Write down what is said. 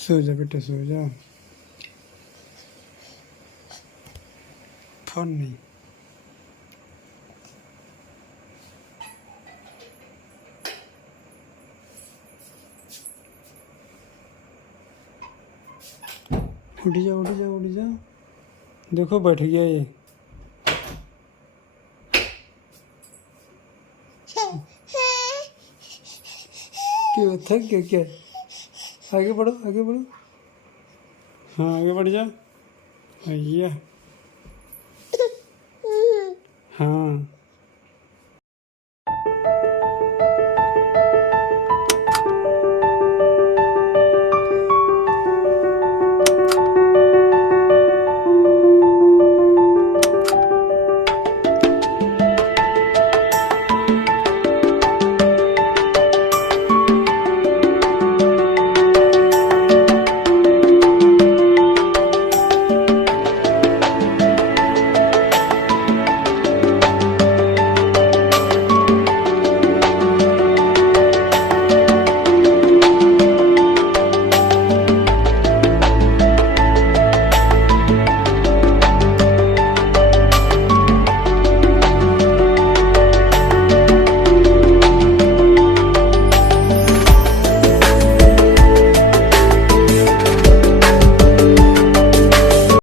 सो जा बेटा, सो जा। फोन नहीं। उठ जा, उठ जा, उठ जा। देखो बैठ गया ये। क्यों, थक गया क्या? आगे बढ़ो, आगे बढ़ो। हाँ, आगे बढ़ जा। भैया। हाँ।